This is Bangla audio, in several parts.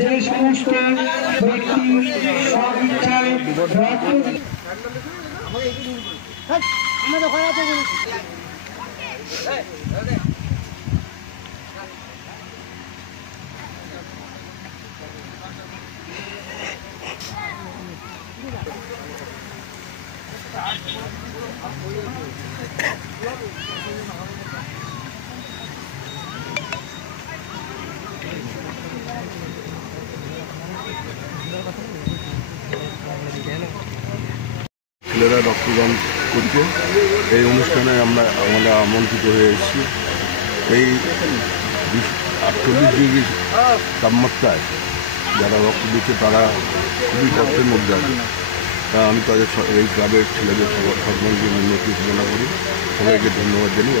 যে সমস্ত ব্যক্তি স্বইচ্ছায় ছেলেরা রক্তদান করছে। এই অনুষ্ঠানে আমরা আমন্ত্রিত হয়ে এসেছি। এই 48 ডিগ্রি তাপমাত্রায় যারা রক্ত দিচ্ছে তারা খুবই কষ্টের মধ্যে আছে। আমি তাদের এই ক্লাবের ছেলেদের সর্বাঙ্গীন উন্নতি কামনা করি। সবাইকে ধন্যবাদ জানিয়ে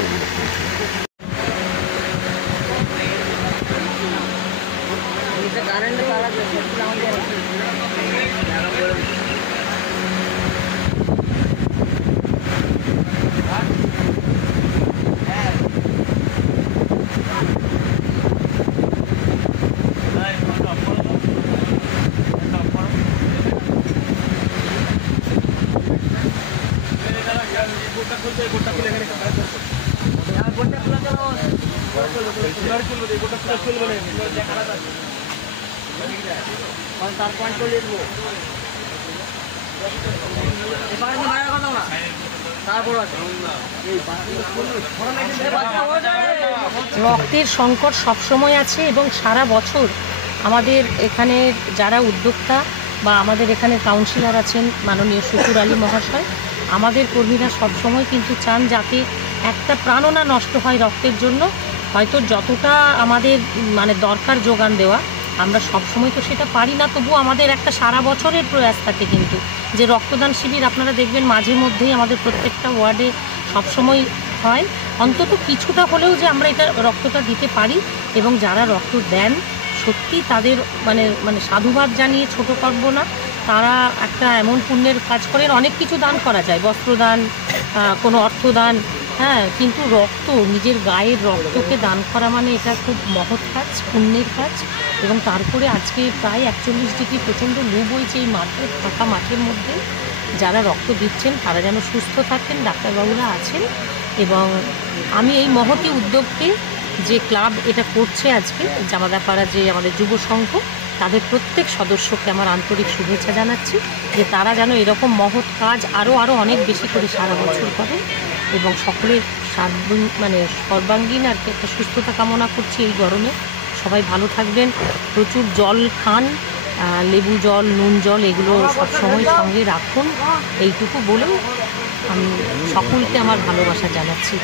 রক্তের সংকট সবসময় আছে এবং সারা বছর আমাদের এখানে যারা উদ্যোক্তা বা আমাদের এখানে কাউন্সিলর আছেন মাননীয় শুকুর আলী মহাশয়, আমাদের কর্মীরা সবসময় কিন্তু চান যাতে একটা প্রাণও না নষ্ট হয় রক্তের জন্য। হয়তো যতটা আমাদের দরকার যোগান দেওয়া আমরা সবসময় তো সেটা পারি না, তবু আমাদের একটা সারা বছরের প্রয়াস থাকে কিন্তু যে রক্তদান শিবির আপনারা দেখবেন মাঝে মধ্যেই আমাদের প্রত্যেকটা ওয়ার্ডে সবসময় হয়। অন্তত কিছুটা হলেও যে আমরা এটা রক্তটা দিতে পারি এবং যারা রক্ত দেন সত্যি তাদের সাধুবাদ জানিয়ে ছোট করব না। তারা একটা এমন পুণ্যের কাজ করেন, অনেক কিছু দান করা যায়, বস্ত্রদান, কোনো অর্থদান, হ্যাঁ, কিন্তু রক্ত, নিজের গায়ের রক্তকে দান করা এটা খুব মহৎ কাজ, পুণ্যের কাজ। এবং তারপরে আজকে প্রায় 41 ডিগ্রি প্রচণ্ড লু বইছে এই মাঠে, ফাঁকা মাঠের মধ্যে যারা রক্ত দিচ্ছেন তারা যেন সুস্থ থাকেন, ডাক্তারবাবুরা আছেন। এবং আমি এই মহতী উদ্যোগকে যে ক্লাব এটা করছে আজকে জামাদাপাড়া, যে আমাদের যুব সংঘ, তাদের প্রত্যেক সদস্যকে আমার আন্তরিক শুভেচ্ছা জানাচ্ছি যে তারা যেন এরকম মহৎ কাজ আরও অনেক বেশি করে সারা বছর করে এবং সকলের সর্বাঙ্গীন আর কি একটা সুস্থতা কামনা করছি এই গরমে। সবাই ভালো থাকবেন, প্রচুর জল খান, লেবু জল, নুন জল এগুলো সবসময় সঙ্গে রাখুন, এইটুকু বলেও আমি সকলকে আমার ভালোবাসা জানাচ্ছি।